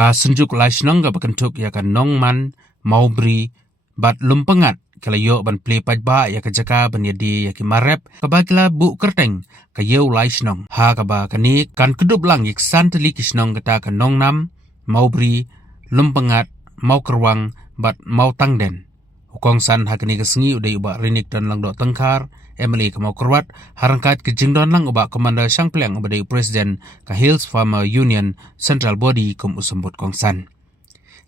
ka senjuk laisnong ka bakentuk ya ka nongman maubri bat lumpengat kalayo ban play pajba ya ka jaka ban yadi ya ki marep ka bagila bu kerteng ka yeu laisnong ha ka ba kani kan kedub lang yik santeli kisnong kata ka nongnam maubri lumpengat mau kerwang bat mau tangden hukong san ha kani kesengi udai uba rinik dan lang do tengkar Emily ke mau kerwat harangkat ke jingdon lang uba komanda sang peleng uba dari presiden ka Hills Farmer Union Central Body kum usembut kongsan.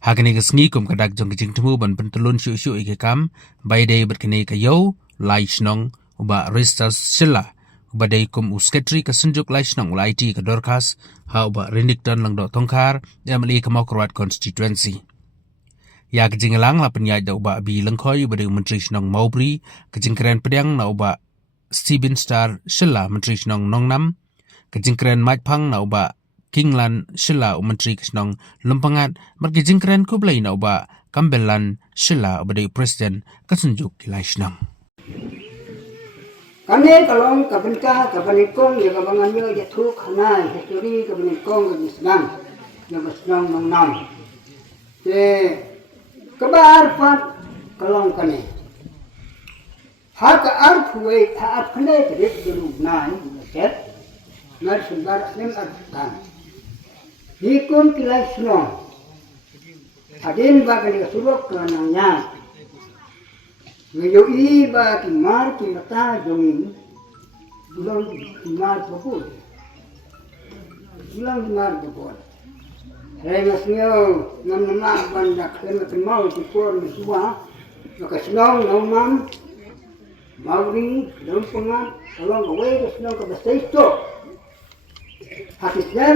Hakini kesengi kum kadak jong kejing temu ban pentelun syuk-syuk ike kam bai day berkini ke yau laisnong uba ristas sila uba day kum usketri ke senjuk laisnong ula IT ke dorkas ha uba rinik dan lang do tongkar Emily ke mau kerwat constituency. Ya kejingelang la penyaj da uba abi lengkoi uba dari menteri senong maubri kejingkeren pedang na uba Stephen Star Shilla menteri senong nongnam kejingkeren majpang na uba Kinglan Shilla menteri senong lempangat merkejingkeren kublai na uba Kambelan Shilla uba dari presiden kesenjuk kilai senong. Kami kalau kabenka kabenikong ya kabangan yo ya tu kana history kabenikong kabenang ya senong nongnam. Kebar pat kalong kane hak arthwe thaat khne trik dulu nai set mar sumbar nem artan hikun kilai sno adin bagani surok kananya ngayo iba ki mar ki mata jongi bulan mar bopul Remasnya nama bandak kena kenal syukur semua maka senang nomam mauri dalam pengat kalau gawe senang ke bahasa itu hakisnya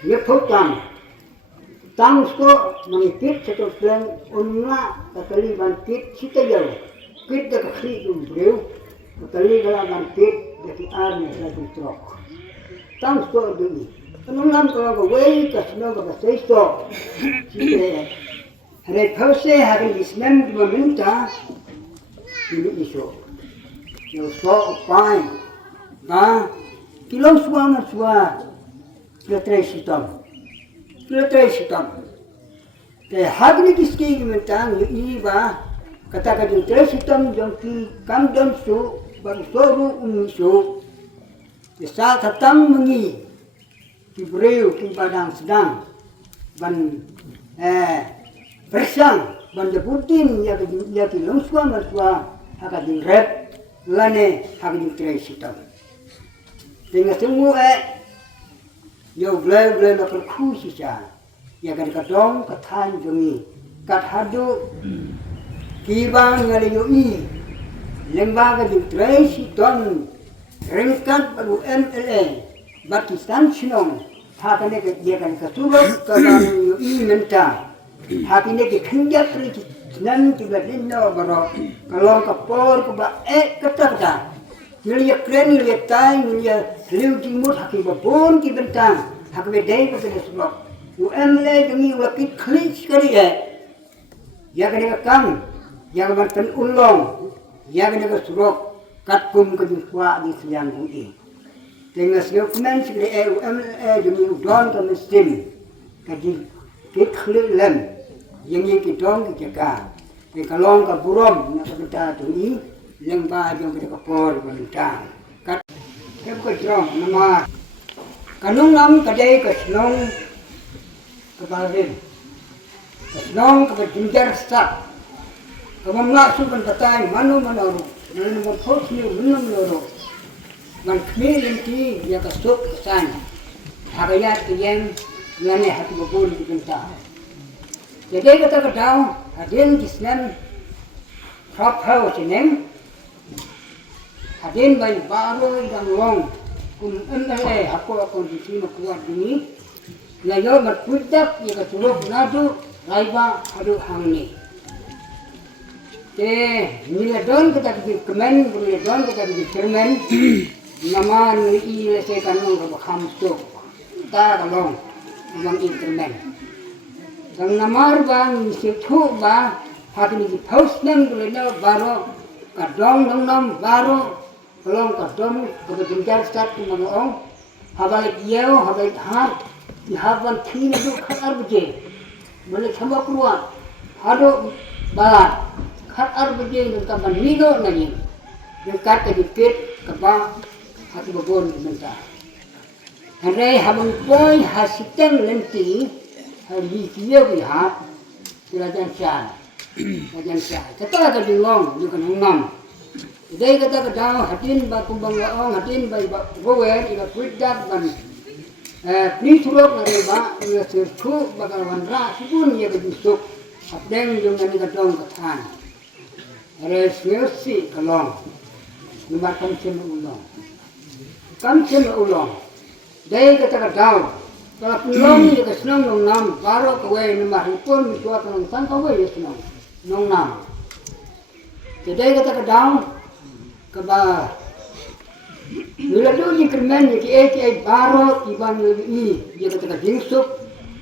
nyepau tang sko mengikut satu plan unna kali bangkit kita jauh kita kaki umbreu kali bangkit dari army satu truk tang sko dulu Penunggang kalau gawe kasno ka sesto. Sile. Hari pause hari Islam meminta ini iso. Yo so pai. Ba kilong suama sua. Letre sitam. Te hagni kiski mentang yo iba kata ka letre sitam jongki kam dam su baru soru uniso. Desa tatang mengi Kibreu ki badang sedang ban persang ban deputin ya ki longsua masua haka di rep lane haka di tray sitam dengan semua yo glai na perku sisa ya kan kadong kathan jumi kat hadu kibang ngale yo i lembaga di tray sitam ringkat baru MLA Pakistan sinong hakane ke dia kan keturut kalau ini minta hakine ke kenjat ri nan tiba dinno baro kalau kapor ke ba kata nilia kren nilia tai nilia liu timur haki babon ki bentang hak bedai ke sebab UMLA demi wakit klik sekali ya kan kam yang banten ulong ya kan ke surok katkum ke jua di siang ini Dengan dokumen segera UMLA demi udon ke Muslim kaji keklik lem yang kita jaga. Kalau ke burom nak kita tuni lembah yang kita kapor bentang. Kat ke jrom nama kanung nam kadai ke senong kebarin. Senong ke jinjar sak. Kemamlak sukan patai manu manoru. Nanu berkhos ni belum loro. Man kmiling ti ya kasuk kesan harayat yang lane hati babul di bentang jadi kata kedau hadin Islam prap hau sinem hadin bayi baru dan long aku di sini kuat ini layo matpudak ya kasulok nadu raiba adu hangni nila don kita di kemen nila don kita di kermen nama ni lese kanong ka hamsok ta kalong ang internet ang namar bang situ ba hati ni post nang gulena baro kadong nang baro kalong kadong ka jinjar start ng mga habalik yeo habalik hat Dihaban kini duk khat arbaje. Boleh sama keluar. Hado balat. Khat arbaje duk kaban mino nagi. Dekat ke dikit keba hati babon minta. Hari habang boy hasiteng lenti hari kia bihat kirajan syah. Kirajan syah. Kata ke dingong juga ngam. Jadi kata ke daw hatin ba kumbang laong hatin ba gower ila kuidat ban ni turok na ba ila sirtu bakal wanra subun ya bejusuk apdeng yung nani kadong katan. Are sirsi kalong. Numar kamsen ulong. Kamsen ulong. Dai kata ke daw kalau ulong ni ke senang nong nam baro ke we numar pun misua kalong san ka we senang nong nam. Jadi kata ke daw kaba nila do ni kermen ki ai baro iban ni dia kata dingsuk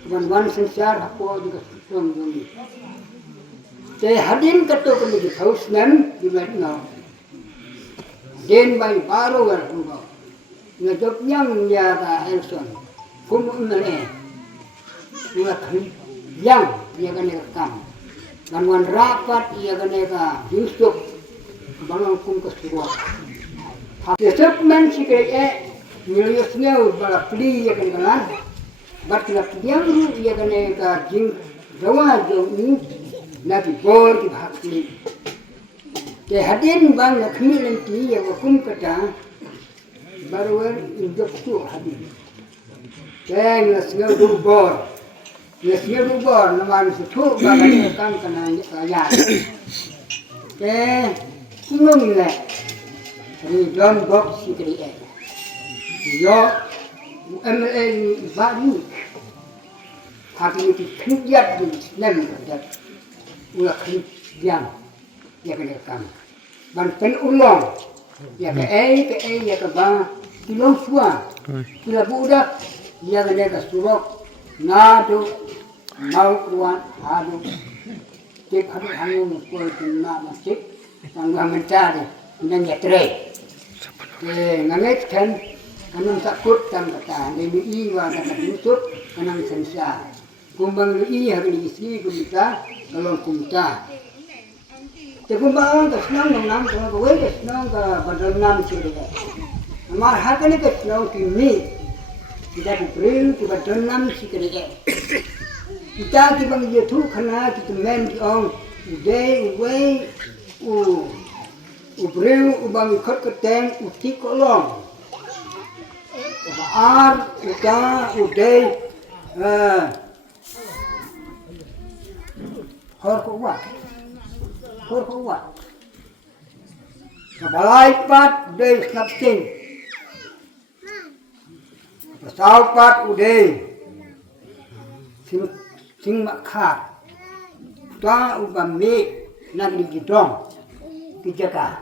kaban wan sensar aku juga suam doni te hadin kato ko ni hausnan di madna den bai baro war ko na job yang ya ka elson kum umle nila khri yang dia kan kam dan wan rapat dia kan ka dingsuk bangang kum ke suruh. Hasil men sikit milyusnya bala pli ya kan, bat la yang ru ya kan ka jing jawa jong nabi bor di hakli. Ke hadin bang la khmi lenti ya kum kata barwer indok tu hadin. Ke ngasnya du bor. Ngasnya du bor naman su tu bagai kan kana ya. Ke Sinong le, ni John Box sikri e. Yo, MLA ni bani. Hati ni kerjat di nem kerjat. Ulah kerjang, ya kena kam. Ban pen ulong, ya ke ya ke ba, tilong suan. Kila budak, ya kena ke surok, ngadu, mau kuan, adu. Cik hari hangu mukul kena masjid. Tangga mencari, dan jatre. Ngamet kan, kanang takut tam kata, dari iwa kata diusut, kanang sensa. Kumbang lui hari isi kumita, kalau kumita. Tekumbang kesenang nam, kalau kowe kesenang ke badal nam sih. Amar hati ni kesenang kini, kita diberi ke badal nam sih kerja. Kita kibang jatuh kena kita main diong, uday. Ubreu ubang ikut keteng uti kolong. Ar uta udai hor kuat. Kabalai pat udai snapting. Pasau pat udai sing makar. Ta ubang me nagli gidong. Kijaka.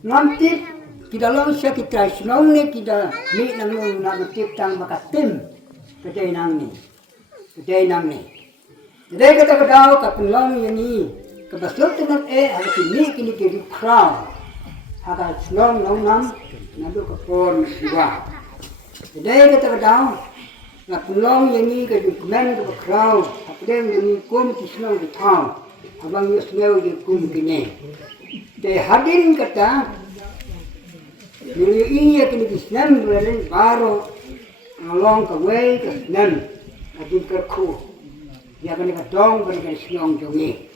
Nanti kita langsung kita senang ni kita ni nang nak tang bakatim kedai nang ni. Jadi kata kedau kat pelang yang ni kebasut dengan ada kini jadi crown. Ada senang nang nado kapor siwa. Jadi kata kedau nak pelang yang ni jadi kemen ke crown. Apa yang ni kum kisnang di town. Abang yusnau di kum kini. Te hadin kata ini kini kisnan berlain baru ngalong kawe kisnan adin kerku ya kini kadong berikan siang jongi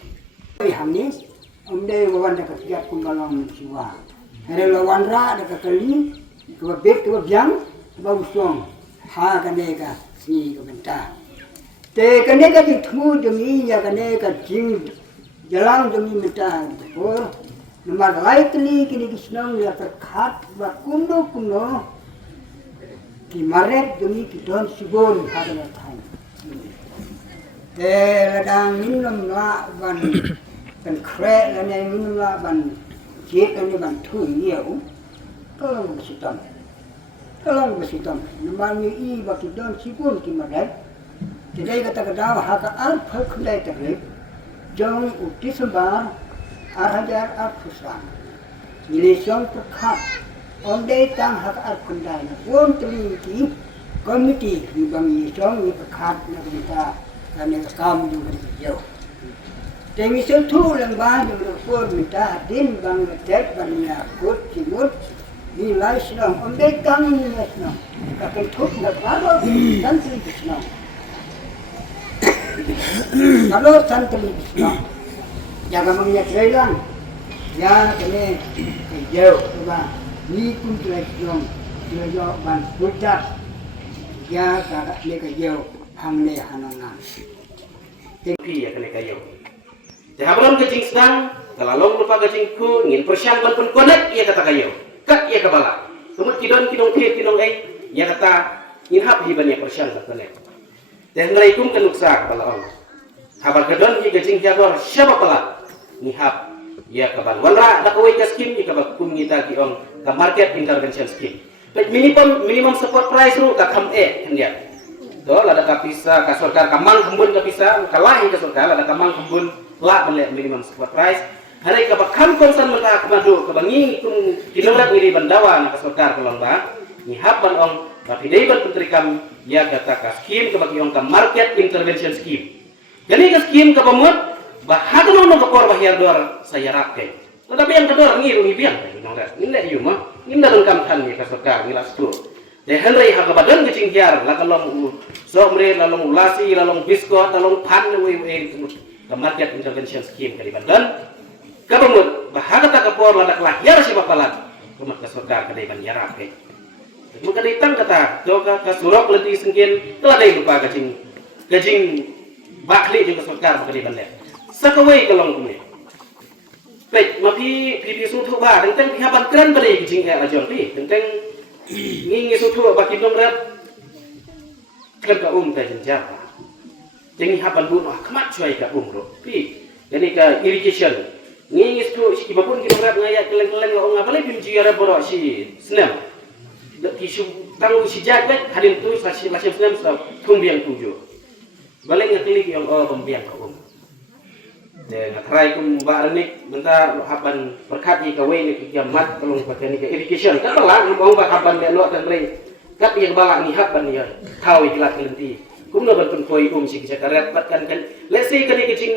hamni omde wawan dekat tiap kumbalang siwa hari lawan ra dekat kali kebet kebiang kebusong ha kaneka si kebentar te kaneka ditmu jongi ya kaneka jing jalan jongi minta por Nomor lain kini kisnang ya terkat bakuno ki maret demi kidon sibon hadana thai. Ladang minum la ban kan kre lane minum la ban jek ani ban thu yeu. Tolong besitam. Nomor ni I bakidon sibon ki maret. Jadi kata kedaw haka al phakhlai terip jong utisembar Arajar Arfusan, Milisong terkat, Onde tang hak arkundai, Won teriki, komiti di bangi song ni pekat na kita kami kam juga jauh. Tengi sentuh lembah juga pun minta din bang tet bangnya kut simut nilai senang ambil kami nilai senang kakek tuh nak baru santri senang. Kalau santri senang jaga mengingat Thailand ya kene jauh coba ni pun terus dong jauh ban pucat ya kakak ni jauh hang ne hanangan pi ya kene kayo te habron ke jing sedang kalalong lupa ke jing ku ngin persiang ban pun konek ya kata kayo kat ya kabala semut kidon kidong ya kata ngin hap hiban ya persiang ban konek te ngraikum ke nuksa kabala ong habar kedon ki ke jing jagor siapa pala ngihap ya kabal wala da kawai ka scheme ni kabal kum ngita ki ong ka market intervention scheme but minimum support price ru ka kam hendia do la da ka pisa ka sarkar ka mang kembun ka pisa ka lahi ka sarkar la da ka mang kembun la bele minimum support price hari ka ba kam konsan mata ka madu ka bangi kum kinongrat ngiri bandawa na ka sarkar ka ba ngihap ban ong ka pidai ban putri kam ya kata ka scheme ka bagi ong ka market intervention scheme jadi ka scheme ka pamut bahkan nono kepor bahir dor saya rakai. Tetapi yang kedua ngiru ngibiang lagi nongres. Ini iyo mah. Ini dalam kampan ni kasarkar ngilas tu. Deh Henry haga badan kecing hiar. Lakalong somre, lalong ulasi, lalong biskot, lalong pan we ke market intervention scheme kali badan. Kabamut bahkan tak kepor ladak lahir si bapalat. Kemat kasarkar kali ban yarakai. Maka ditang kata, doka kasurok leti sengkin telah dai lupa kecing bakli juga kasarkar kali ban sakawai kalong kume baik mapi pipi sutu ba tentang pihaban keren beri kicing ya ajon pi tentang ngingi sutu ba kinom rat kan ka ta jenjar jengi haban bu ah kemat cuai ka ro pi jadi ka irrigation ngingi sutu si babun kinom rat ngaya keleng-keleng ong apa le bimji ara boro si senam kisu tangu si jagat hadin tu sa senam sa tumbiang tuju balik ngakili yang pembiang ka dan try kum barnik bentar haban berkat ni kawai ni kiamat tolong pakai ni irrigation kan bala ngomong ba haban dia lo tan bre kat yang bala ni haban ni tahu ikhlas kelenti kum no ban koi si karet patkan kan let's say kan kicing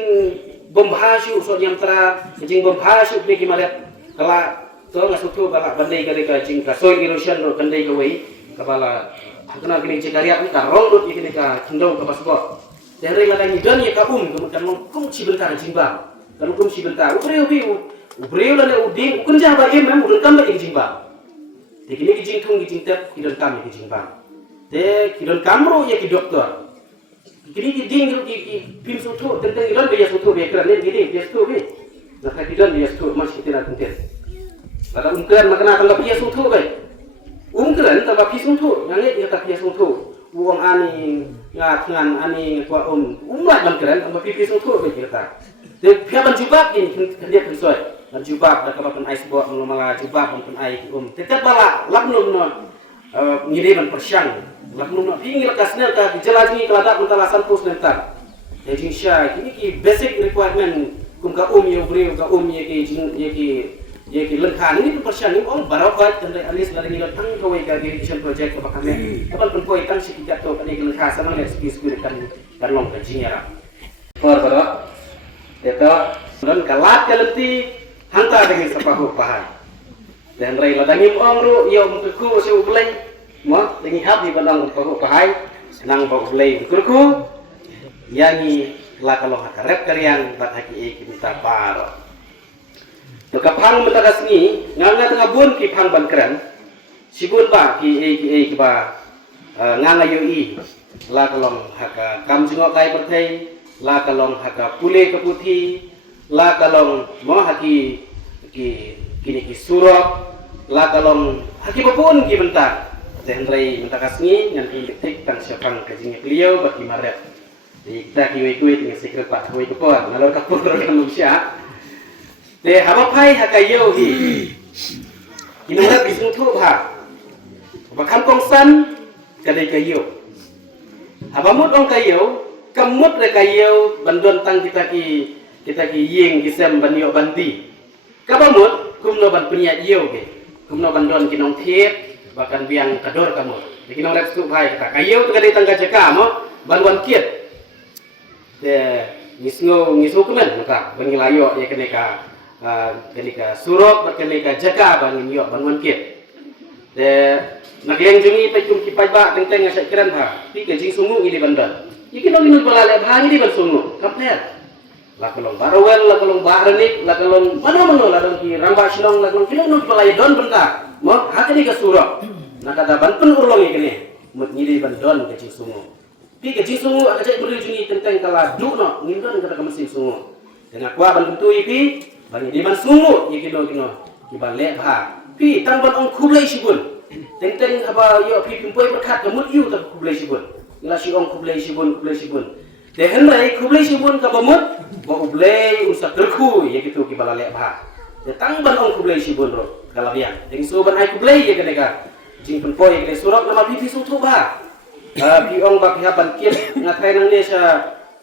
bombasu so yang tera kicing bombasu ni kimaret kala to ngasutu bala bandai kali kicing ka soil erosion ro bandai kawai kabala kena kini cekariat ni ka rondut ni ka kindau ka pasbot dari ladang idan ya kabum kemudian kum cibentar jimbang kalau kum cibentar ubreu lana udin ukun jaba mem udin kam lagi jimbang de kini kijing tung kijing tep kidon kam ki jimbang de kidon kamro ya ki doktor kini kijing ki pim sutu tentang idan dia sutu be kran ni dia sutu be nak kidon dia sutu mas kita nak tenten pada ungkran makna kalau dia sutu be ungkran tambah pi sutu yang dia tak dia sutu uang ani ngan ani tua umat dalam keren sama pipi sutu kita. Dia piaban jubab ini dia kesuai. Jubab dah kapan ais bawa malah jubab pun ai Tetap bala laknum no ngiriman persiang. Laknum no pinggir kasnel ka jelaji kelada mentala sampus nentar. Jadi syai ini ki basic requirement kum ka yo breu ka ye ki lengkan ini persiang ini barokat dan alis lari nilai tang kawai ka irrigation project ka kami kapal pun koi tang sikit jatuh kan ini lengkan sama lihat sikit kan long kajinya para itu dan kalat kalenti hantar dengan separuh pahan dan rai ladangim ru yo mengku si ublai mo dengan hab di bandang separuh pahan nang ba ublai mengku yangi la kalau hakarep kalian bat haki kita paro kapang mentakas ni nganga tengah bun ki pang ban keren sibun ba ki ba nganga yoi la kalong haka kam jingok kai perthai la kalong haka pule keputi la kalong mo haki kini ki surok la kalong haki bapun ki bentar hendrai mentakas ni ngan tik tang siapang kajingnya beliau bagi maret kita ki wei dengan sekret pak wei kepon ngalor kapur kan manusia de haba pai hakayo hi kinara bisnu thu bha bakam kongsan kadai kayo habamut ong kayo kamut re kayo bandon tang kita ki ying kisem banyo bandi kabamut kumno ban punya yo ke kumno bandon kinong thiep bahkan biang kador kamu Jadi nong rep tu bahai kata kayu tu kada tangga jaka mo banwan kiat. De ngisngo kemen maka bangilayo ya kenika surok kenika jaka bangin yo banwan kiat. De nagleng jungi pecum kipai ba teng-teng asak kiran ba. Pi ke jing sungu ini bandar. Iki nong minum balale bahang ini ban sungu. Compare. Lakalong barawel, lakalong barenik, lakalong mana-mana, lakalong ki ramba silong, lakalong kilo nut balai don bentar. Mo hati ni ke surok. Nak ada ban pen urlong ikene. Mut nyidi ban don ke cing sungu. Pi ke cing sungu aga cek beri jungi tentang kala du no ngindon kata ke mesin sungu. Dengan kuah ban bentu ipi, ban nyidi ban sungu ikino ki ban lek ba. Pi tang ban ong kublai sibun. Tentang apa yo pi pimpoi berkat ke mut yu tak kublai sibun. Ila si ong kublai sibun. Dehen rai kublai sibun ka bamut, ba ublai usak terku ya gitu ki bala lek ba. Tang ban ong kublai sibun ro kalabian. Ding so ban ai kublai ya keneka. Jing penpoi ke surat nama pipi sutu ba. Pi ong ba pihapan kit ngatai nang desa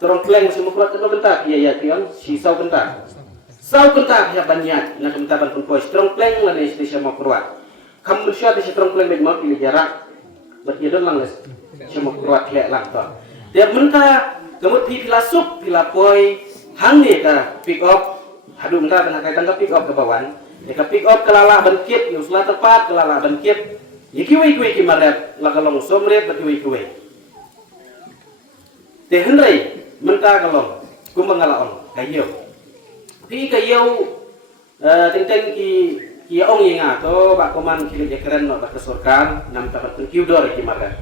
torong kleng semua kuat ke bentak ya pion si sau bentak. Sau bentak pihapan nyat na kentaban penpoi torong kleng la desa mau kuat. Kam bersya desa torong kleng mau pilih jarak. Berkira lang les semua kuat lek lang to. Dia mentah kemut pi pilasuk pilapoi hang ni ka pick up hadu mentah kena kaitan ka pick up ke bawan. Ka pick up kelala bangkit usla tepat kelala bangkit. Yikiwi ki marep lakalong somrep batiwi. Tehenrai mentah kalong kumbangalaon kayo. Pi kayo teng-teng ki ong yenga to ba koman ki keren no ba kesorkan nam tapat kiudor ki marep.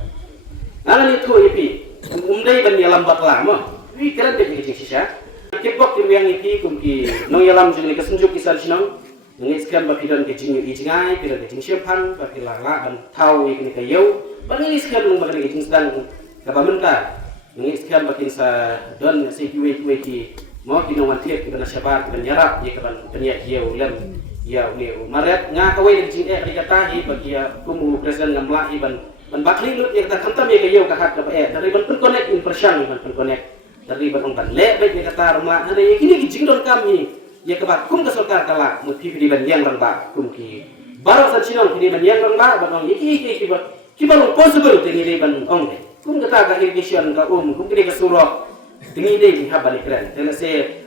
Nana itu ipi umdai ban yalam bakla mo. Wi keren de ki sisa. Kipok ki yang ipi kumki nong yalam jeng ke senjuk kisar sinong. Ngis kan ba pidon ke jing i jingai pidon ke jing siampan ba pilala ban tau ikni kayo. Ban ngis kan mung ba ke jing sedang ka ba menta. Ngis kan ba kinsa don se kiwe ki mo ki no mantiet ki ban sabar ban nyarap ye ka ban peniak kieu lem ya ule maret nga kawe jing di kata hi ba kia kumu presiden ngamla i ban bakli lut yang tak kentam ya kayo kahat ka bae dari ban connect in persian ban connect dari ban ban le baik ya kata rumah hari ini jing don kami ya kebat kum ke sokar kala mu pipi di ban yang rangba kum ki baru san sinon ki ban yang rangba ban iki ki ban possible tini di ban ong kum kata ka irrigation ka kum ki ke surok tini di haban keren tena se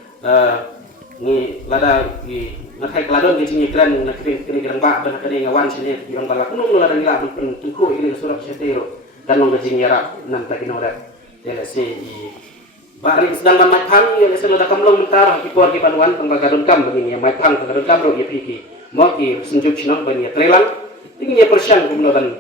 ni lada ki nakai keladon ke jingi keren nak kini rangba ban kene ngawan sini ki orang balak kunung lada nila ban tungku ini surok setero dan nong ke jingi rap nam ta kinorat tena se i bari sedang ban maithang ya lesen ada kamlong mentar ki por ki panuan tong gadon kam begini ya maithang gadon kam ro ya piki mo ki senjuk sinong ban ya trelang tinggi ya persian kumno ban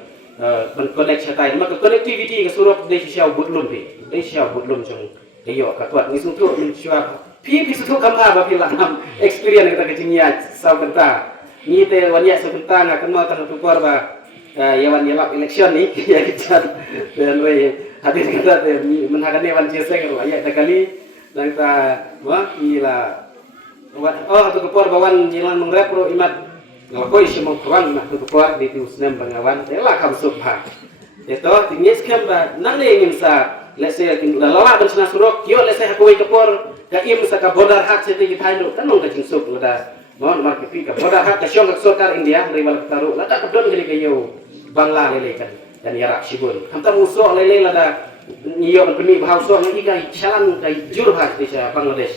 connect chatai maka connectivity ke surok de siau butlum pi de siau butlum jong yo ka tuat ni sutu min siwa pi sutu kam ba pi lam experience kita ke jinya sau kenta ni te wanya sau kenta na kan mau tan tu por ba ya wan ya lap election ni ya kicat dan we habis kata menhakan wan jeseng ro ya kali dan ta wah ila oh tu kepor bawan nyilan mengrep ro imat ngakoi semua kurang nak tu kepor di tusnem bangawan ela kam subha itu tingis kam ba nang ne ingin sa let's say lala ban sana surok yo let's say hakoi kepor ka im sa ka border hak sete ki thaino kan nong ka jing sub loda mon mar ki ka border hak ka syong ka sorkar india riwal taru lada ka don gele kayo bangla lele kan dan yarak sibun hamta musuh lele lada niyo peni bahauso ngi kai chalan kai jurhat desa Bangladesh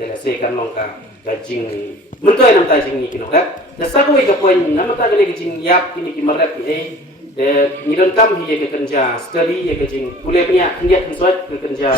dela se kan longka gajing mentoy nam ta jing ni kino rat da sako ika poin nam ta gele gajing yap kini ki marap e de nidon kam hi ke kerja study ye gajing pule penya hendak insot ke kerja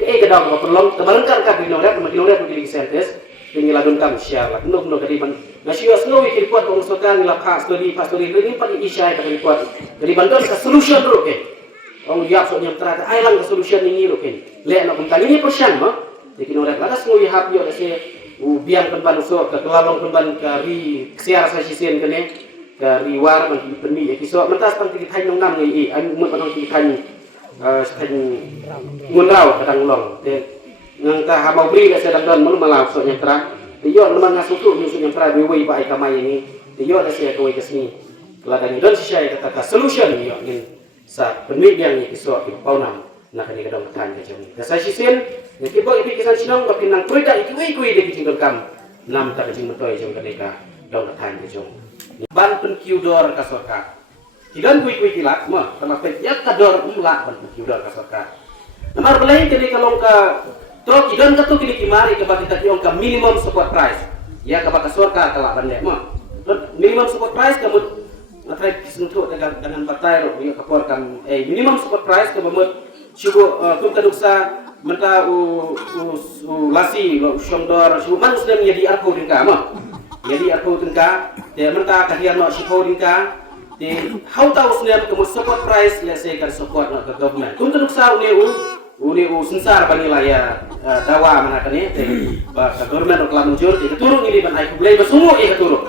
ke gadang ko pelong tabarangkan ka kino rat ma kino rat ki sentes ini ladon kam syar no kadiban nasiwas no wikir kuat pengsokan la ka study ini pagi isya ka kuat kadiban don ka solution ro ke orang lihat soalnya terada ailang ke solution ini loh kan lek nak kembali ini persian mah jadi orang lakas ngui hap yo se biang kembali so ke kelalong kembali ke ri siar sa sisen kene ke ri war man peni ya kiso mentas tang ti thain nong nam ngai ai mun patong ti thain thain munrau kadang long te nang ta ha mau bri la sedang don mun malau soalnya terang yo lemang ngasutu ni soalnya terang wewe ba ai kamai ini yo la se ko ke sini ladang don sisai kata solution yo ngin sa pendidikan ni kisah ki paunam nak ni kadang tan ke jami da sa sisen ni ki bog ipi kisan sinong ba pinang kuida iki kui de ki kam nam ta jing metoy jong kadeka dong tan ke jong ban pen kiudor ka sorka Kidon kui kilak mah karena pejak kador umla ban kidon ka sarkar. Namar belai kini kalau ka to kidon ka tu kini kimari ka bagi taki ka minimum support price. Ya ka baka sarkar kala ban le mah. Minimum support price kamu matrai kisentu dengan partai ro ya kaporkan minimum support price ka bamut syugo kum kaduksa menta u lasi lo syongdor syugo man muslim jadi arko dingka mah. Jadi arko dingka de menta kahian no syiko dingka de how tahu muslim kamu support price let's say kan support no ke government. Kum kaduksa uni sensar banila ya dawa mana kan ya ba government okla muncul de turun ini ban ai kublai basumu turun.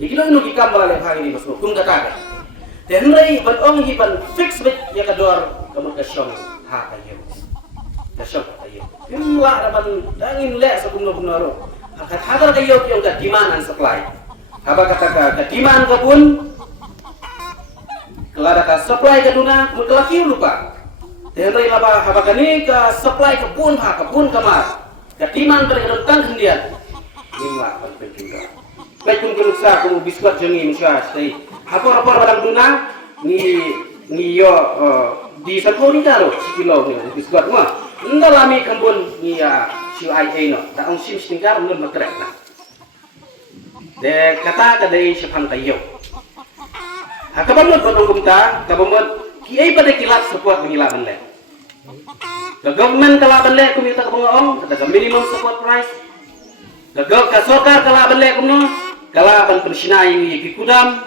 Ikilo nu kikam bala lek hari ini masuk kum kataga. Dan rai ban ong hi ban fix bet ya kador kamu ka syong ha kayo. Ka syong kayo. Imla ban dangin le sa kumno ro. Hakat hadar kayo yung ka demand and supply. Aba kata ka demand ka pun kelada ka supply ka duna mutlaki lupa. Dan rai laba haba kani ka supply ka pun kamar. Ka demand ka tang hendian. Imla ban penjuga. Baik pun keruksa kamu biskuit jengi misal stay. Apa barang duna ni yo di satu ni karo sekilo ni biskuit mah. Enggak lami kembun ni ya si ai no. Dah ong sim stingkar mun makrek na. De kata kadai sepang tayo. Hakabamot bodong kumta, kabamot kiai pada kilat support mengilaban le. The government kalaban le kumita kabangong, kata minimum support price. Gagawin ka sokar kalaban le kumno. Kalaban pensinai ini kikudam,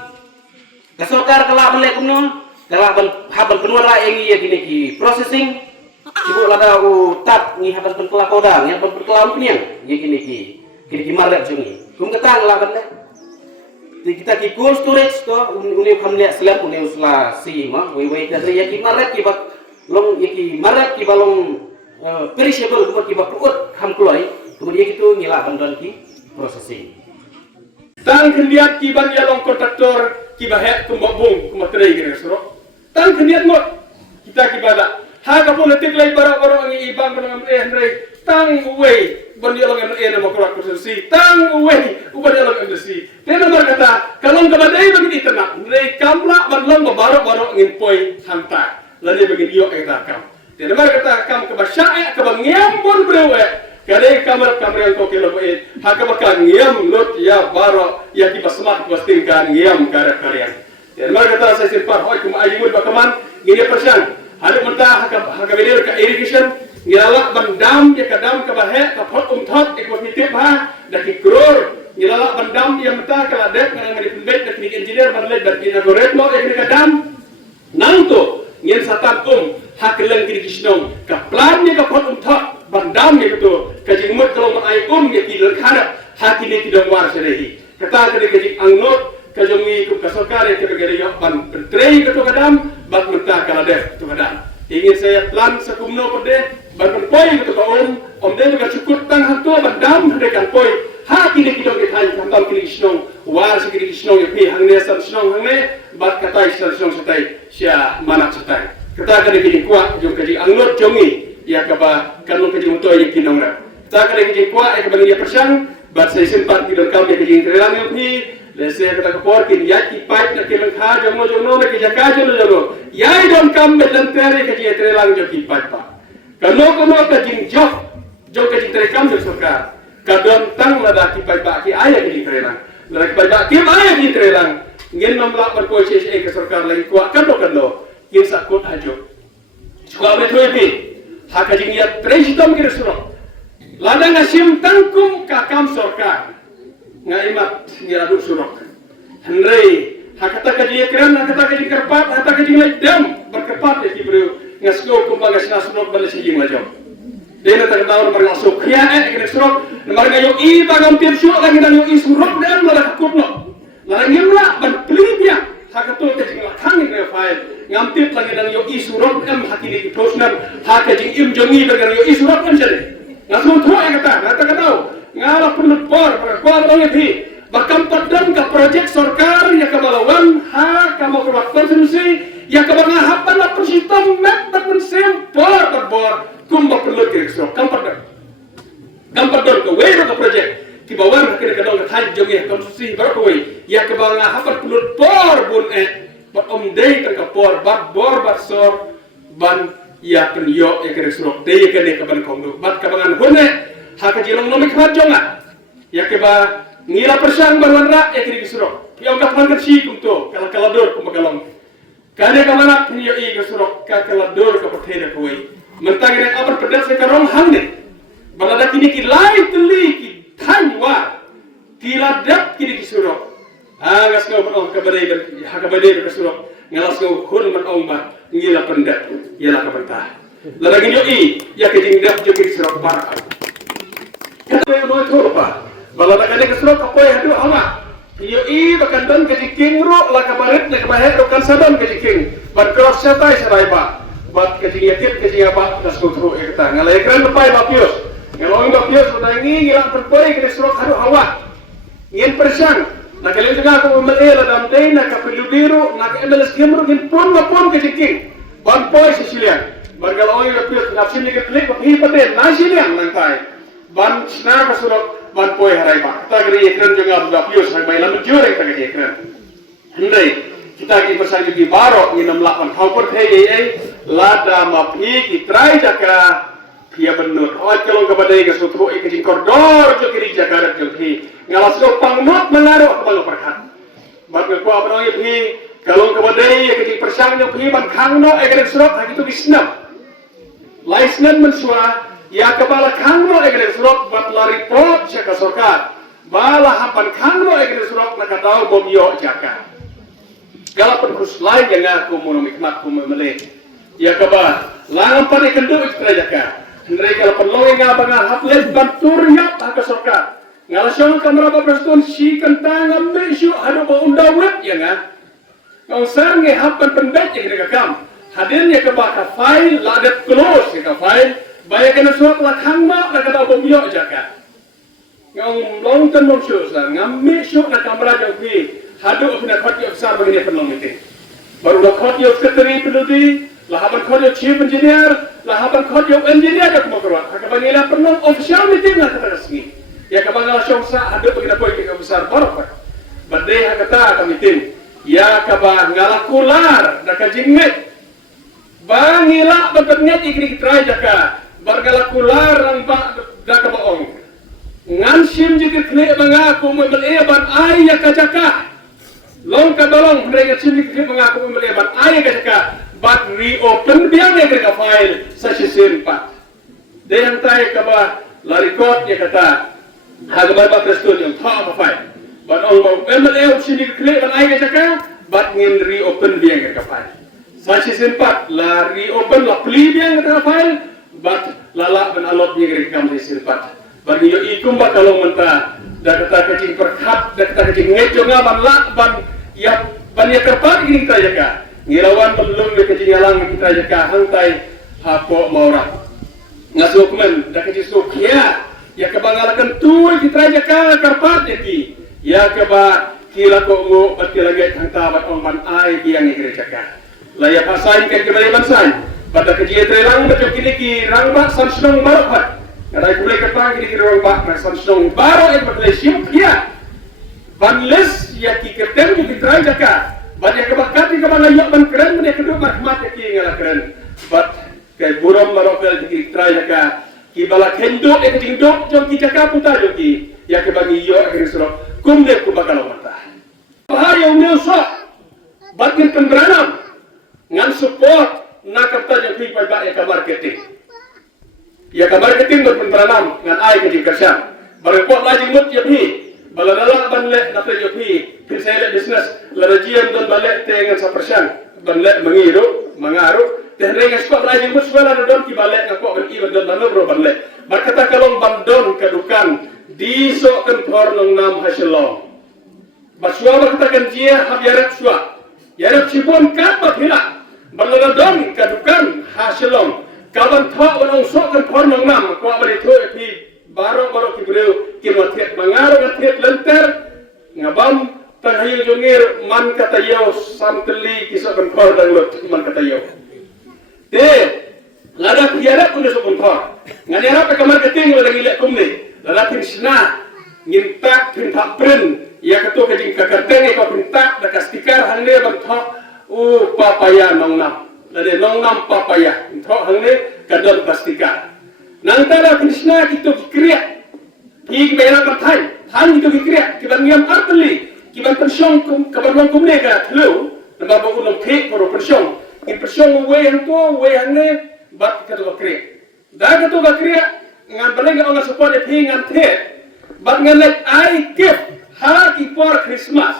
kasokar kalaban lekumno, kalaban haban penuara ini ya gini ki processing, cibu lada tap ni haban penkelak yang penkelak punya, ya gini ki marlet jungi, kum ketang kalaban le, kita ki cold storage to, uni kamle selap uni usla si mah, wei dari ya ki marlet ki bak long ya ki marlet ki balong perishable kemudian ki bak puut ham keluai, kemudian itu ngilaban dan ki processing. Tang kendiat kiban ya long kontraktor kibahet kumbabung kumatrai gini suro. Tang kendiat mot kita kibada. Haga pun letik lagi barang-barang ang ibang barang ray. Tang uway ban ya long ang nama korak kursi. Tang uway uban ya long ang si. Tena berkata kalau kabadai bagi itanak ray kamla ban long barang-barang ang poy hantar. Lalu bagi iyo kita kam. Tena berkata kam kabasyae kabangyam pun brewe. Kadai kamar yang kau kira buat, haka bakal ngiam lot ya baro ya kita semak posting kan ngiam karya. Dan mereka kata saya simpar, hoi kuma ayi mud bakaman gini persen. Ada mentah haka beder ke irrigation, ngilala bandam ya kadam ke bahe, kapot thot ikut nitip ha, daki kror ngilala bandam ya mentah kaladet ngarang ngari pembet daki engineer barlet daki algoritmo ya kini kadam. Nang tu ngin satan hak leng irrigation ka plan ni kapot thot bandam ni betul kajing mut kalau mengai ya tidak harap hati ni tidak war serehi kata kali kajing angnot kajongi ku kasokar ya kebegere yo ban bertrei ke kadam bak mentah kala deh tu kadam ingin saya plan sakumno pede ban poi ke om de juga cukup tang hantu bandam dekan poi hati ni tidak ketai kambal kini snong war sikiri snong ya pi hangne san snong hangne bak kata snong satai sia manak satai kata kali kini kuat jong kajing angnot jongi ya kaba kanong kajing utoy yang kinongra. Tak ada kajing kuat ek bagi dia persang, bat saya sempat tidur kau dia kajing terelang yang pi, lese kata kapor kin ya ki pipe nak kelang kha jono nak jaka jono. Ya don kam belan tere kajing terelang jo ki pipe pa. Kano kajing jok kajing terekam jo soka. Kadon tang lada ki pipe ba ki aya kajing terelang. Lada ki pipe ba ki aya kajing terelang. Ngin mamlak ber proses ke sarkar lagi kuat kano. Kin sakut ajo. Suka betul pi. Haka jingya presidom kira surok. Lada ngasim tangkum kakam sorkar. Ngaimat ngiraduk surok. Henry hakata kajiya keren, hakata kajiya kerpat, hakata kajiya ledam berkerpat ya kibru ngasko kumpa ngasna surok balas jing lajam. Dena tak tahu nomor ngasuk kya kira surok nomor ngayo i bagam tiap surok lagi dan yo i surok dan lada kakutno. Lada ngimla ban pelibya hakatul kajiya lakangin ya file. Ngamtip lagi dan yo isurot am hakini kitosnan haka jing im jongi dengan yo isurot am jale ngasum thua kata tahu ngala perlu por orang itu bakam padam ka project sarkar ya kabalawan ha kamo ka konsensi ya kabanga hapan la persistem mat men sem por kumba perlu kirso kam padam ko we ka project ki bawan hakini kadong ka tan jongi konsensi baru we ya kabanga hapan perlu por bun bat day tang kapor bat bor bat sor ban ya pen yo ya kere surok day ya kene kaban kongdu bat kabangan hone haka jilong nomik hat jonga ya keba ngira persang barwanra ya kere surok piong kapan kersi kumto kalador kumagalong kane kamana pinyo i surok kalador kapatena kuwi mentang ina apan pedas ka rong hangne balada kini ki lai teli ki thanwa tiladap kini ki surok ngas ngau man ong kabadai hakabadai surok ngalas ngau hun man ong ba ngila pendat yala kabanta ladagi yo i ya ke ding dap joki surok para kata no to pa balada kane ke surok apoy hadu hama yo i bakan don ke king ro la kabarit ne kabahet do kan sadon ke king ban cross satai sarai ba bat ke ding yakit ke ding apa das ko tro e kata ngalai kran pai ba pios ngaloi ba pios udangi ngila perpoi ke surok hadu hawa ngin persang nakalim juga aku memela dalam day nak kapilu biru nak MLS kimru gin pun ke jiking ban poi sisilian bargal oi lapis napsin ni klik hi pate nasilian nantai ban snar kasurok ban poi harai ba kita geri ekran juga lapis hai bai lam jure kita geri ekran hendai kita ki persang di baro ni 68 haupur hei lada mapi ki trai jaka pia benut oi kalau kabadai ke sutru ke jing kordor jo kiri jakarta jo hi ngalas ko pangnot mengaruh kalau perkat bat ko abang ye kalau kabadai ke jing persang jo hi ban khangno e gere surok ha gitu bisnap laisnan mensua ya kepala khangno e gere surok bat la report ka sarkar bala hapan khangno e gere surok na kadau bom yo jaka gala perkus lain yang aku monomikmat ku memele ya kaba lang pa kendu ekstra jaka Hendai kalau perlu nga bangal haplet bantur yap ka sarkar ngalasyon kamera ba preston si kentang ambe syu hadu ba undawet ya nga kau sar nge hapan pendet yang mereka kam hadir ya ke baka file ladet close ya ka file baya kena suap la khangma la kata bom yo jaka ngau long tan long syu sa ngamme syu na kamera jauh ki hadu na khot yo besar begini penlong itu baru la khot yo sekretari peludi lahaban khot yo chief engineer lahaban khot yo engineer dak mokrot akabangila penlong official meeting la kata resmi ya kabangala syongsa ada pagina poy ke besar barok bade hakata kamitin ya kabang ngalakular nakajinget bangila bebenget ikri trai jaka bargalakular rampa daka baong ngansim jikir kle mengaku membeleban ay ya kajaka long kabalong mereka sim jikir mengaku membeleban ay ya kajaka but reopen biang ya ke file sa sisin pat de yang tay kaba larikot ya kata hagabar ba preston yang tha apa file but ong MLA sini kle ban ay kajaka but ngin reopen biang ke file sa sisin pat la reopen la pli biang ke file but lala ban alot biang ke kam sisin pat bagi yo ikum ba kalong menta da kata kecing perkap da kata kecing ngejo ngaban la ban ya ban ya kerpat ini kita jaka ngirawan belum de kecing alang kita jaka hantai hapo maura ngaso kumen da kecing sokia ya kebangalakan tuai kita jaka kerpat yaki ya keba kila ko ngo bat kila get hanta bat on ban ai biang ngire jaka la ya pasain ke kebari bansan pada kecing trelang betul kini ki rangba sansong maropat kadai kulai ketang kini kira orang bak masan song baru yang berlesium kia banles ya ki kertem ki trai jaka banyak kebakat di kemana yok ban keren mana kedua mahmat ya ki ngala keren bat kai buram marokal ki trai jaka ki bala kendo e ki dok jom ki jaka puta joki ya ke bagi yok akhir surok kumde ku bakal mata bahar yang neusa batin pemberanam ngan support nak kerta yang ki pai bak ya ke marketing ya kabar keting berpenteranam ngan ai ke dikasya barepot lagi mut ya pi baladala banle nape ya pi pisele business larajian don bale tengan sapersan banle mangaru tenre ngaspa lagi mut swala don ki bale ngako ban i don manobro banle barkata kalong bandon kedukan disokkan pornong nam hasilong baswa barkatakan dia habyarat swa yarap sipon kat bathila baladon kedukan hasilong kawan thok orang sok kan phon nang nam ko bari thoi pi baro ki breu ki mathet mangaro mathet lenter ngabam tan hayu jongir man kata yo samteli ki sok kan phon dang lot man kata yo te lada piara kun sok kan phon ngani ara pe kamar keting lada ngile kumni lada tin sna nginta tin thak pren ya ketu ke jing kakarteng ko pinta da kastikar hanle ban thok papaya nong nam. Lade nong nam papaya. Thok hang ne kadon pastikan. Nang tara Krishna kita kikriya. Ki bera berthai. Than kita kikriya. Kiban ngam artli. Kiban persyong kabar long kumne ka thlu. Namba ba ulong ke poro persyong. In persyong we hang to we hang ne bat ka to kriya. Da ka to kriya ngan baleng ka onga support phi ngan the. Bat ngan let ai kif ha ki por Christmas.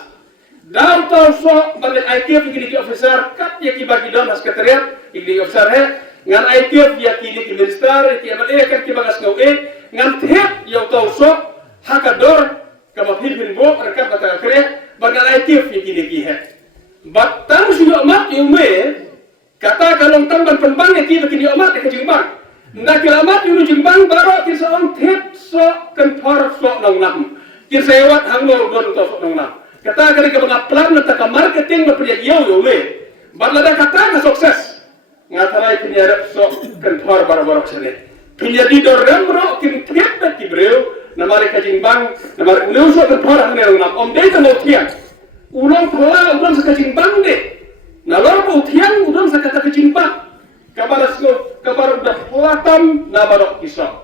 Daw taw so baleng ai kif ki officer kat ya ki bagi don sekretariat ki officer he ngan ai kif ya ki minister ki amal kan ki bagas ngau ngan the ya taw so ha ka dor ka ba phi bo ka bata kriya bagal ai kif ki he. Bat tang suyo mat yu me kata kalong tamban penbang ya ki bagi mat ka jingbang. Ndak kilamat yu jingbang baro ki so on thet so kan par so nong nam. Ki sewat hang no don to so nong nam. Kata kali ka mga plan na taka marketing na priya yo me. Balada kata ka sukses. Ngataray pinyarap so kan par baro sene. Pinyadi dor remro kin thet na tibreu na mari ka jingbang na mari ulo so kan par hang nong nam. Om dei ka no tiang. Ulong pala ulong sa ka jingbang de. Na lorpo tiang ulong sa kata ka jingbang. Kabar udah pelatam na barok kisah.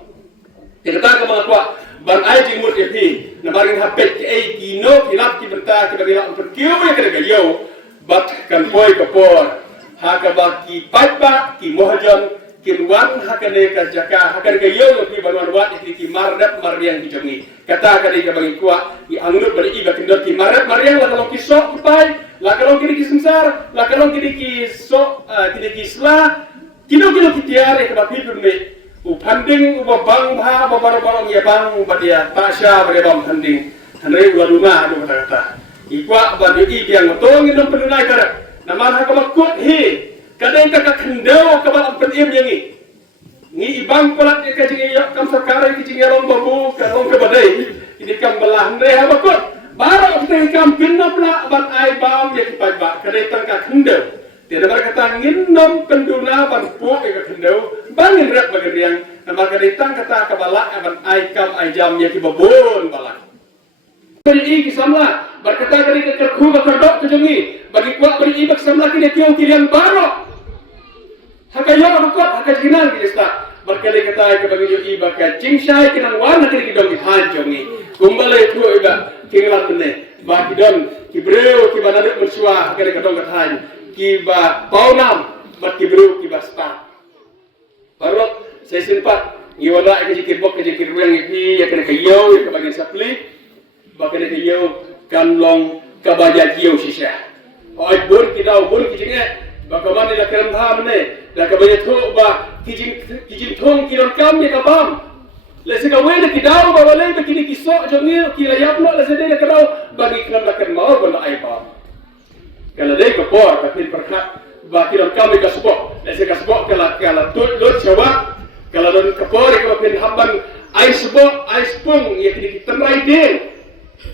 Kita ka mga kwa ban ay jingmut epi na maring hapet ki ay kino kilap ki benta ki bagila untuk kiyo ya kada gayo bat kan boy kapor ha ka ba ki patba ki mohajan ki luan ha ka ne ka jaka ha ka gayo ki banwan wat ki mardat mariang ki jongi kata ka ka bagi kwa ki angnut bari iba kindor ki mardat mariang la kalong ki sok pai la kalong ki sensar la kalong ki sok ki isla kino kitiare ke bapi me upanding ubabang bha babar-barang ya bang badia tasya bare bang handing hanre ularunga adu kata ikwa badi yang tong indom penunai kada naman ha kamakut hi kadang ka khendau ka ba penim yangi ni ibang pelat ka jingi ya kam sakare ki jingi long babu ka long ka badai ini kam belah hande ha bakut baro te kam pinna pla ban ai bam ya ki ba kadang ka khendau. Tidak berkata nginom penduna ban pu ke kendau bangin rep bagi riang nama kaditang kata kabala aban ai kam ai jam ya ki babon balak beri ki samla berkata dari ke kerku ke kerdok ke jengi bagi kuat beri ibak samla ki tiong kirian baro hakayo rukot hakajinan ki sta berkali kata ke bagi yo ibak ka cingsai kinang warna ki dong ki han jongi kumbale tu ibak kinglan bene bagi don ki breu ki banaduk bersua hakare ke dong ka han kiba paunam bat kibru kiba sta baru saya sempat ngiwala ke jikir bok ke jikir ruang iki ya kena kayo ya ke bagian sapli bakane kayo kanlong kabaja kiyo sisya oi bur kidau bur kijinge bakaman la keram tham ne la kabaja tho ba kijing thong kilon kam ya kabam la se kawe kidau ba wale be kini kiso jongi kilayapno la se de kadau bagi keram la ken mau benda ai ba kalau dia kepor, tapi perkat bakiran kami kasbok. Nasi kasbok kalau tut Jawa, kalau don kepor kalau pin haban ais pung, ya kini kita riding.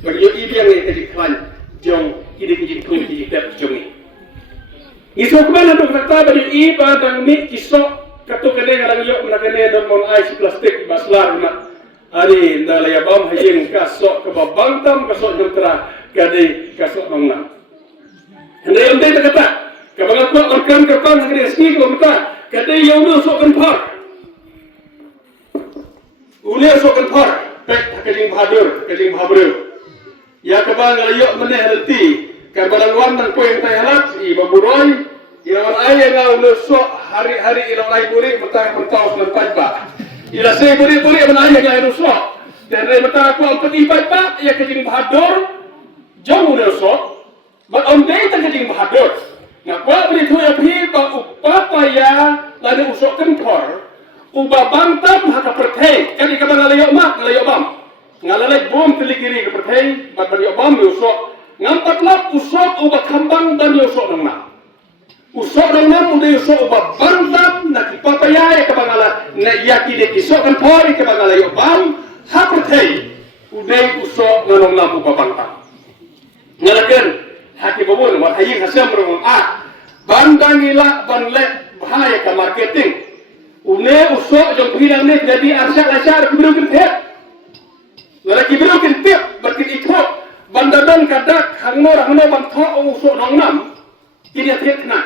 Bagi yo ibi yang kini klan jong kini tung kini tep jongi. Isu kemana tu kata bagi iba dan mi kisok katu kene kalau yo menakene don mon ais plastik baslar na. Ari ndalaya bam hajing kasok kebabantam kasok jutra kade kasok nongna. Hendak yang dia kata, kalau aku akan kerpan hari ini kalau kita, kata yang dia sokan par, ulia sokan par, pek kajing bahadur, ya kebang ayok meneh hati, kebalang wan dan poin tayalat, iba buroi, ilang ayah ngau nusok hari-hari ilang ay buri bertang bertau dengan pajba, ilang saya buri menayah ngau nusok, dan dia bertang aku ang peti pajba, ya kajing bahadur, jauh nusok. But on day tak kajing bahadur. Ngapa beri tu ya phi ba upapa ya lalu usok kentor. Uba bantam haka perthai. Kan ika bang ngalayo mak ngalayo bam. Ngalalay bom pilih kiri ke perthai. Bat bang bam usok. Ngampat lap usok uba kambang dan usok nang nak. Usok nang nak udah usok uba bantam nak upapa ya ika bang ngala na yaki de kisok kentor ika bang ngalayo bam. Ha perthai. Udah usok nang nak uba bantam. Ngalakan hati babon war haying hasam rong bandang ila banle bahaya ka marketing une usok jong hilang ne jadi arsak kibru kentep lala kibru kentep berkin ikho bandadan kadak hangno ban tho usok nong nam kini hati kena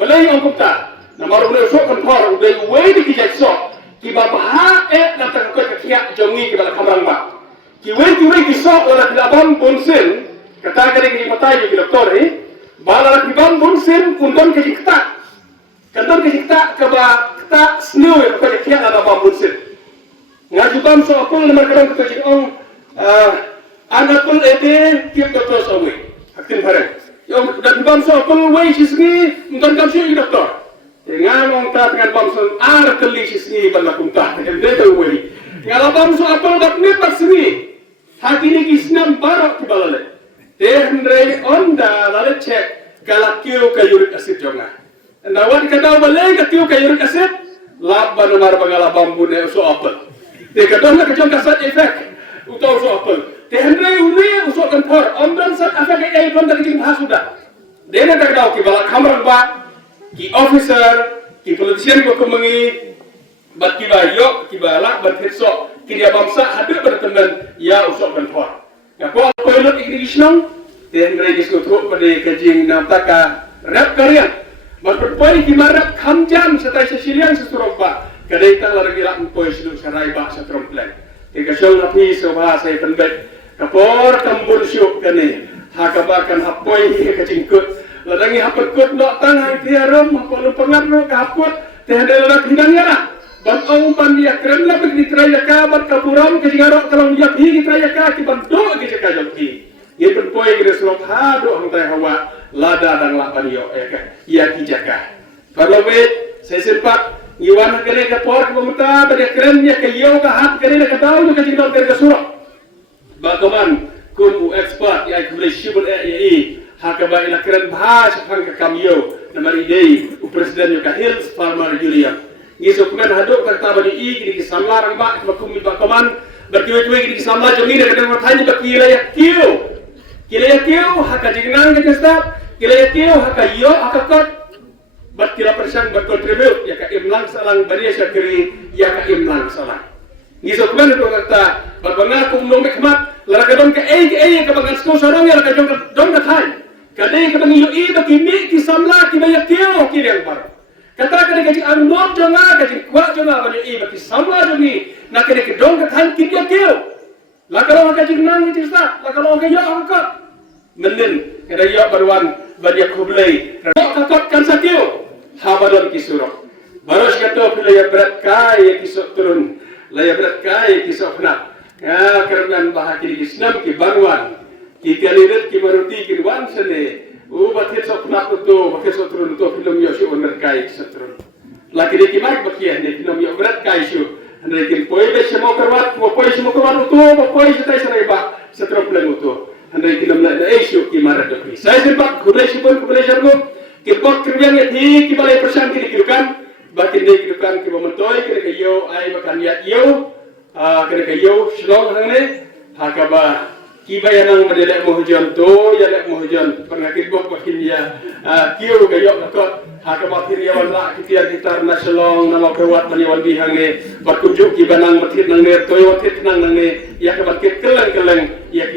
balai orang kumta nama orang sok kan par udah way di kijak sok kiba bahak nanti kau kekiak jongi kiba kamrang ba kiwe kisok wala kilabang bunsin kata kali kini matai jadi doktor bala kilabang bunsin kundon kejikta kundon kejikta keba kita snow kau kekiak ada bang bunsin ngajuban so apel nomor kadang kita jikong anak pun tiap doktor sawi hakim bareng yang dan bangsa apel way sisni ngan kamsi doktor dengan orang tak dengan bangsa keli sisni bala kumta dengan dia way kalau bangsa apel dak ni pasni hati ni kisnam barak kibalale Hendrei onda lalu cek galakio kayurik asid jonga nawan kadau balai galakio kayurik asid lab nomor bangala bambu ne so apel kadau nak jong kasat efek utau so apel Hendrei uri usok kantor omdan sat efek ai don dari bahas sudah dena kadau ki balak kamran ba ki officer ki politician ko kumengi bat ki bayo ki balak bat hitso ki dia bangsa hadir berteman ya usok kantor ya ko pilot ignition Hendrei diskut pada kajing namtaka rap karyan berpoin ki marap kamjam setai sesilian sesuroba kadai tak lagi lak poin sidu sarai ba setrom plan tiga syong api soba saya penbet kapor kambur syuk kani hakabakan hapoi kajing kut ladangi haput nok tangai tiarum hapolu pengaru kaput tehde lak hidangnya lah ban au ban dia krem la bagi traya ka ban kaburam kajing arok kalau dia hi traya ka ki ban do ki ka joki ye penpoin ki selok hado hantai hawa lada dan lapan yo ya kijaka parlobe saya sempat iwan kene ka por ko muta bade kremnya ke yo ka hat kene ka tahu ka jindol ke surah bagaman kun u expert ya kule shibul hakaba ila krem bahas hang ka kamyo namari dei u presiden yo ka hills farmer julia ngiso kumen hadok ka tabani di kisamlar ba bakum bagaman berkiwe-kiwe di kisamlar jongi de ka tanya bakila ya kilo haka jingnang ke staf kilo haka yo haka kot bat kila persen berkontribut ya ka imlang salang bari syakiri ya ka imlang salang ngiso kumen do kata babanga kum no mekmat lara ka don ka ka bangan sko sarong ya ka don ka thai ka dei ka bangi yo ba kimi ki samla ki baya kilo kirang bar kata ka ka ji an no jonga ka ji kwa jonga bani ba ki samla jongi na ka ka don ka thai ki dia kilo la ka ka jingnang ni staf la ka ka yo haka menin kada yo barwan badia kublai kakot kan sakio habadon kisuro baros kato pila ya berat kai kisok turun la ya berat kai kisok nak ya kerana bahaki islam ki barwan ki kalirat ki maruti ki wan sene ubat kisok nak tu kisok turun tu film yo si oner kai kisok turun laki de ki mak bakian de film yo berat kai shu ande ki poi be semua kerwat poi semua kerwat tu poi setai sereba setrop lengutu Andai kita melihat isu kimarat dokri. Saya sempat kudai jargo. Kita kerjaan yang di balai persan kita kirukan. Batin dia kirukan kita mentoi. Kita kayo ay makan yat yo. Kita kayo selong hangne. Hakaba kiba yang mendelek mohujan tu, yang mohujan pengakit bok makin ya. Kiyo kayo nakot. Hakaba kiriawan lah kita nasional nama kewat maniwan di hangne. Berkunjuk kiba nang matin nang ner toy watit nang nangne. Ya kebatkit keleng ya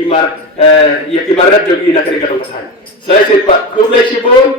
kimarat jogi nak kena pasang. Saya sempat kublai sibun